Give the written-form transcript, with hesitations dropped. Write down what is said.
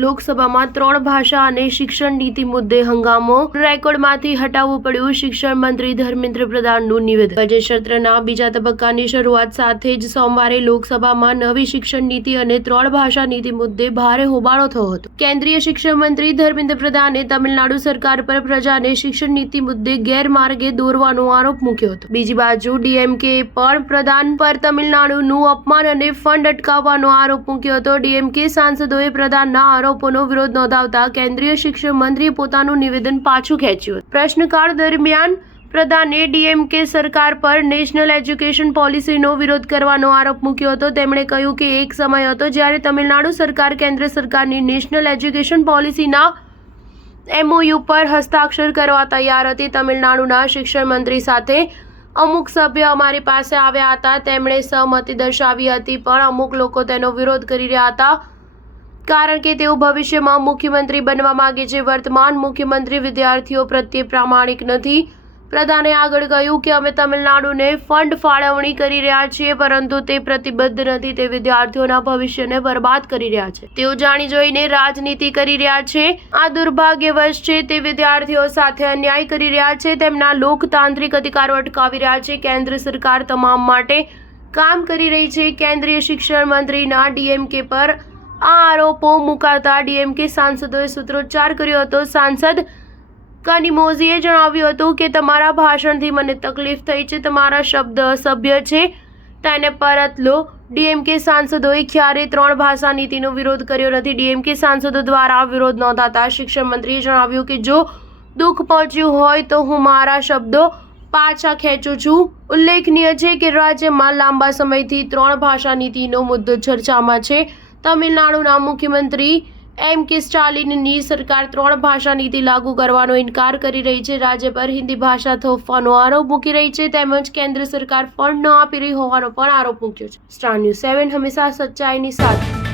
લોકસભામાં 3 ભાષા અને શિક્ષણ નીતિ મુદ્દે હંગામો, રેકોર્ડમાંથી હટાવવું પડ્યું શિક્ષણ મંત્રી ધર્મેન્દ્ર પ્રધાનનું નિવેદન। બજેટ સત્રના બીજા તબક્કાની શરૂઆત સાથે જ સોમવારે લોકસભામાં નવી શિક્ષણ નીતિ અને 3 ભાષા નીતિ મુદ્દે ભારે હોબાળો થયો હતો। કેન્દ્રીય શિક્ષણ મંત્રી ધર્મેન્દ્ર પ્રધાને તમિલનાડુ સરકાર પર પ્રજાને શિક્ષણ નીતિ મુદ્દે ગેરમાર્ગે દોરવાનો આરોપ મૂક્યો હતો। બીજી બાજુ ડીએમકે પણ પ્રધાન પર તમિલનાડુનું અપમાન અને ફંડ અટકાવવાનો આરોપ મૂક્યો હતો। ડીએમકે સાંસદોએ પ્રધાનના આરોપોનો વિરોધ નોંધાવતા કેન્દ્રીય શિક્ષણ મંત્રીએ પોતાનું નિવેદન પાછું ખેંચ્યું હતું। પ્રશ્નકાળ દરમિયાન પ્રધાને ડીએમકે સરકાર પર નેશનલ એજ્યુકેશન પોલિસીનો વિરોધ કરવાનો આરોપ મૂક્યો હતો। તેમણે કહ્યું કે એક સમય હતો જ્યારે તમિલનાડુ સરકાર કેન્દ્ર સરકારની નેશનલ એજ્યુકેશન પોલિસીના MOU પર હસ્તાક્ષર કરવા તૈયાર હતી। તમિલનાડુના શિક્ષણ મંત્રી સાથે અમુક સભ્ય અમારી પાસે આવ્યા હતા, તેમણે સહમતિ દર્શાવી હતી, પણ અમુક લોકો તેનો વિરોધ કરી રહ્યા હતા કારણ કે તેઓ ભવિષ્યમાં મુખ્યમંત્રી બનવા માંગે છે। વર્તમાન મુખ્યમંત્રી વિદ્યાર્થીઓ પ્રત્યે પ્રામાણિક નથી। પ્રધાને આગળ કહ્યું કે અમે તમિલનાડુને ફંડ ફાળવણી કરી રહ્યા છીએ, પરંતુ તે પ્રતિબદ્ધ નથી। તે વિદ્યાર્થીઓના ભવિષ્યને બરબાદ કરી રહ્યા છે। તેઓ જાણી જોઈને રાજનીતિ કરી રહ્યા છે। આ દુર્ભાગ્યવશ છે। તે વિદ્યાર્થીઓ સાથે અન્યાય કરી રહ્યા છે, તેમના લોકતાંત્રિક અધિકારો અટકાવી રહ્યા છે। કેન્દ્ર સરકાર તમામ માટે કામ કરી રહી છે। કેન્દ્રીય શિક્ષણ મંત્રીના ડીએમકે પર આ આરોપો મુકાતા ડીએમકે સાંસદોએ સૂત્રોચ્ચાર કર્યો હતો। સાંસદ કનિમોઝીએ જણાવ્યું હતું કે તમારા ભાષણથી મને તકલીફ થઈ છે, તમારા શબ્દ અસભ્ય છે, તેને પરત લો। ડીએમકે સાંસદોએ ક્યારેય 3 ભાષા નીતિનો વિરોધ કર્યો નથી। ડીએમકે સાંસદો દ્વારા વિરોધ નોંધાતા શિક્ષણ મંત્રીએ જણાવ્યું કે જો દુઃખ પહોંચ્યું હોય તો હું મારા શબ્દો પાછા ખેંચું છું। ઉલ્લેખનીય છે કે રાજ્યમાં લાંબા સમયથી 3 ભાષા નીતિનો મુદ્દો ચર્ચામાં છે। તમિલનાડુના મુખ્યમંત્રી MK સ્ટાલિનની સરકાર 3 ભાષા નીતિ લાગુ કરવાનો ઇનકાર કરી રહી છે। રાજ્ય પર હિન્દી ભાષા થોપવાનો આરોપ મૂકી રહી છે, તેમજ કેન્દ્ર સરકાર ફંડ ન આપી રહી હોવાનો પણ આરોપ મૂક્યો છે। સ્ટાર ન્યૂઝ 7 હંમેશા સચ્ચાઈની સાથે।